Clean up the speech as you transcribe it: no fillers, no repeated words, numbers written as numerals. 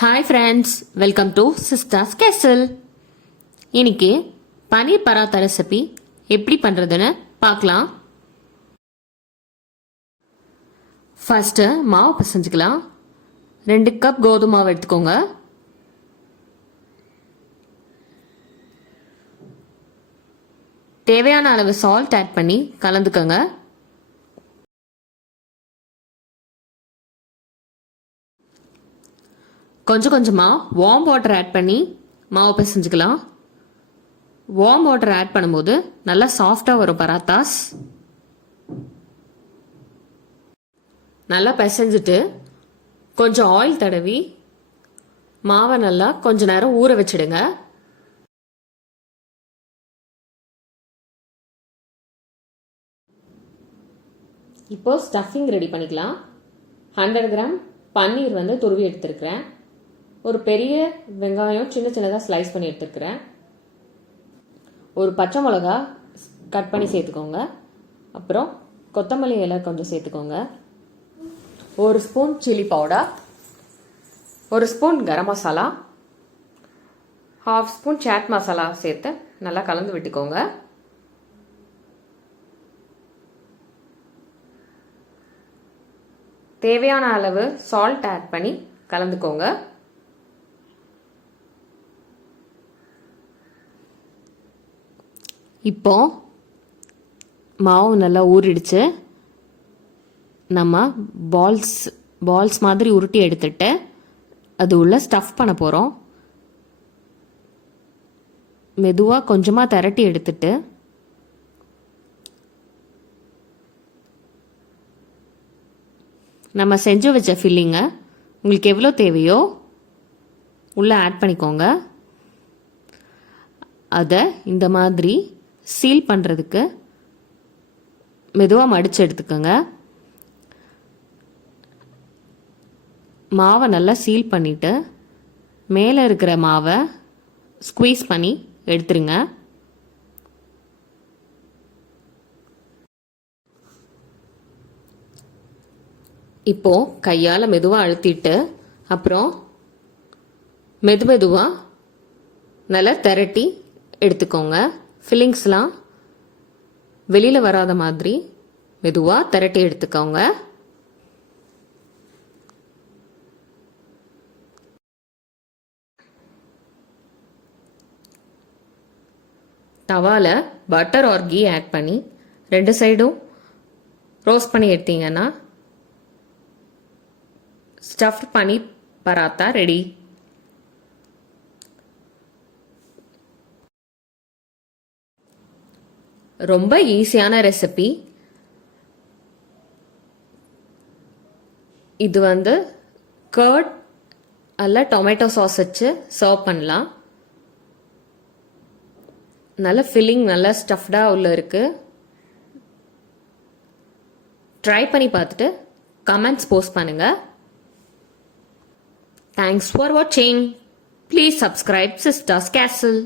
Hi friends, welcome to sisters casual. இன்னைக்கு paneer paratha recipe எப்படி பண்ணுறதுன்னு பார்க்கலாம். ஃபஸ்ட்டு மாவு பிசைஞ்சுக்கலாம். 2 கப் கோதுமை மாவு எடுத்துக்கோங்க. தேவையான அளவு சால்ட் ஆட் பண்ணி கலந்துக்கோங்க. கொஞ்சம் கொஞ்சமாக வார்ம் வாட்டர் ஆட் பண்ணி மாவு பிசைஞ்சுக்கலாம். வார்ம் வாட்டர் ஆட் பண்ணும்போது நல்லா சாஃப்டாக வரும் பராத்தாஸ். நல்லா பிசைஞ்சிட்டு கொஞ்சம் ஆயில் தடவி மாவை நல்லா கொஞ்ச நேரம் ஊற வச்சிடுங்க. இப்போ ஸ்டஃபிங் ரெடி பண்ணிக்கலாம். 100 கிராம் பன்னீர் துருவி எடுத்துருக்கிறேன். ஒரு பெரிய வெங்காயம் சின்ன சின்னதாக ஸ்லைஸ் பண்ணி எடுத்துருக்கிறேன். ஒரு பச்சை மிளகா கட் பண்ணி சேர்த்துக்கோங்க. அப்புறம் கொத்தமல்லி இலை கொஞ்சம் சேர்த்துக்கோங்க. 1 spoon chilli powder, 1 spoon garam masala, 1/2 spoon chat masala சேர்த்து நல்லா கலந்து விட்டுக்கோங்க. தேவையான அளவு சால்ட் ஆட் பண்ணி கலந்துக்கோங்க. இப்போ மாவு நல்லா ஊறிடுச்சு. நம்ம பால்ஸ் மாதிரி உருட்டி எடுத்துட்டு அது உள்ள ஸ்டஃப் பண்ண போகிறோம். மெதுவாக கொஞ்சமாக திரட்டி எடுத்துட்டு நம்ம செஞ்சு வச்ச ஃபில்லிங்கை உங்களுக்கு எவ்வளோ தேவையோ உள்ளே ஆட் பண்ணிக்கோங்க. அதை இந்த மாதிரி சீல் பண்ணுறதுக்கு மெதுவாக மடித்து எடுத்துக்கோங்க. மாவை நல்லா சீல் பண்ணிவிட்டு மேலே இருக்கிற மாவை ஸ்குவீஸ் பண்ணி எடுத்துருங்க. இப்போது கையால் மெதுவாக அழுத்திட்டு அப்புறம் மெதுவாக நல்லா திரட்டி எடுத்துக்கோங்க. ஃபில்லிங்ஸ்லாம் வெளியில் வராத மாதிரி மெதுவாக திரட்டி எடுத்துக்கோங்க. தவால பட்டர் ஆர் கீ ஆட் பண்ணி 2 சைடும் ரோஸ்ட் பண்ணி எடுத்தீங்கன்னா ஸ்டஃப்ட் பன்னீர் பராத்தா ரெடி. ரொம்ப ஈஸியான ரெசிபி. இது கர்ட் அல்ல டொமேட்டோ சாஸ் வச்சு சர்வ் பண்ணலாம். நல்ல ஃபில்லிங் நல்ல ஸ்டஃப்டாக உள்ள இருக்கு. ட்ரை பண்ணி பார்த்துட்டு கமெண்ட்ஸ் போஸ்ட் பண்ணுங்க. தேங்க்ஸ் ஃபார் வாட்சிங். Please subscribe sisters கேசல்.